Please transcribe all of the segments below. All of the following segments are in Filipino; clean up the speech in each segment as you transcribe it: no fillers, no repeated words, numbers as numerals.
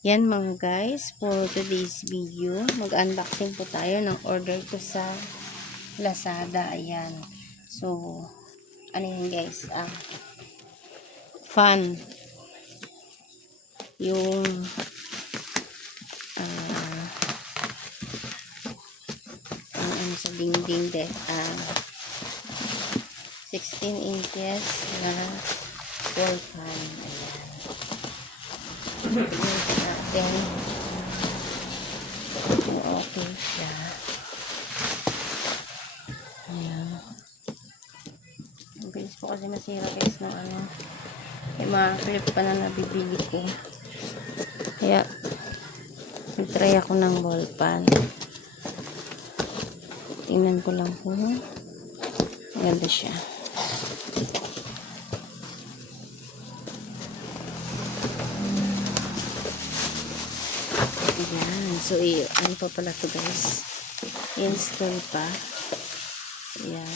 Yan mga guys, for today's video, mag-unboxing po tayo ng order ko sa Lazada. Ayan. So, ano yun guys? Fan. Yung ano sa dingding de 16 inches na wall fan. Ayan. Then, okay siya. Ayan. Ang bilis po kasi masira guys ng ano. Yung mga clip pa na nabibili ko. Kaya, nag-try ako ng ball pan. Tingnan ko lang po. Maganda siya. Ayan. So, ano pa pala to guys? Install pa. Ayan.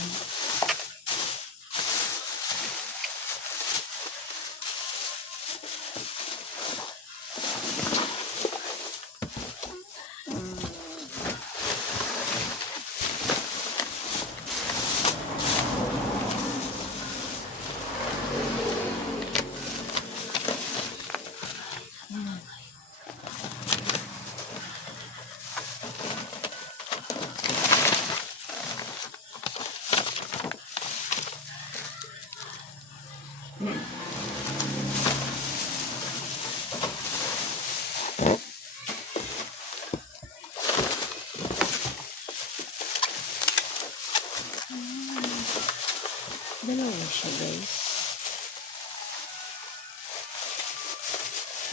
Dalawa siya guys.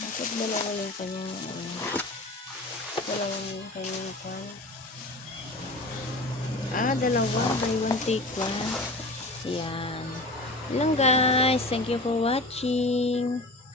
Bakit dalawa yung kanyang dalawa yung kanyang kwan? Dalawa. Buy one take one. Yan. Lang guys. Thank you for watching.